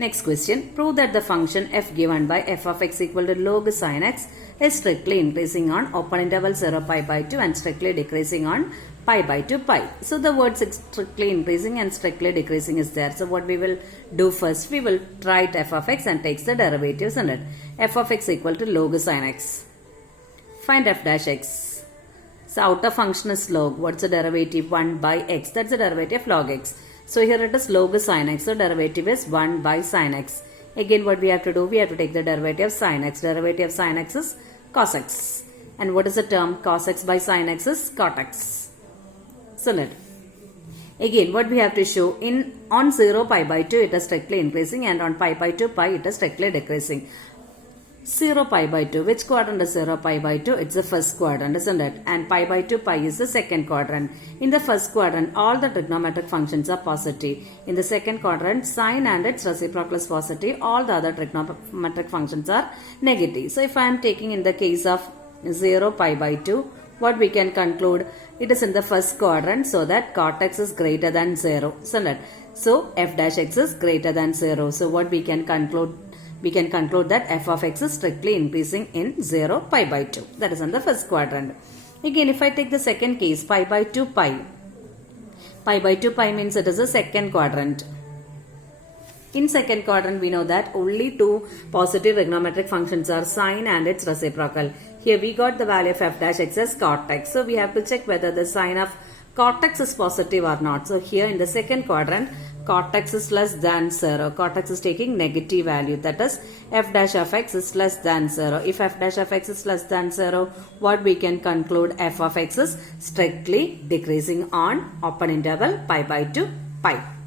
Next question. Prove that the function f given by f of x equal to log sin x is strictly increasing on open interval 0 pi by 2 and strictly decreasing on pi by 2 pi. So the words strictly increasing and strictly decreasing is there. So what we will do first, we will write f of x and takes the derivatives in it. F of x equal to log sin x. Find f dash x. So outer function is log. What's the derivative? 1 by x. That's the derivative of log x. So here it is log sin x. So derivative is 1 by sin x. Again what we have to do? We have to take the derivative of sin x. Derivative of sin x is cos x. And what is the term? Cos x by sin x is cot x. So let. Again what we have to show, on 0 pi by 2 it is strictly increasing and on pi by 2 pi it is strictly decreasing. 0 pi by 2. Which quadrant is 0 pi by 2? It's the first quadrant, isn't it? And pi by 2 pi is the second quadrant. In the first quadrant, all the trigonometric functions are positive. In the second quadrant, sine and its reciprocal is positive. All the other trigonometric functions are negative. So if I am taking in the case of 0 pi by 2, what we can conclude? It is in the first quadrant, so that cot x is greater than 0, isn't it? So f dash x is greater than 0. So what we can conclude? We can conclude that f of x is strictly increasing in 0 pi by 2. That is in the first quadrant. Again, if I take the second case, pi by 2 pi. Pi by 2 pi means it is the second quadrant. In second quadrant, we know that only two positive trigonometric functions are sine and its reciprocal. Here we got the value of f dash x as cot x. So we have to check whether the sign of cot x is positive or not. So here in the second quadrant, cot x is less than 0. Cot x is taking negative value. That is f dash of x is less than 0. If f dash of x is less than 0, what we can conclude? F of x is strictly decreasing on open interval pi by 2 pi.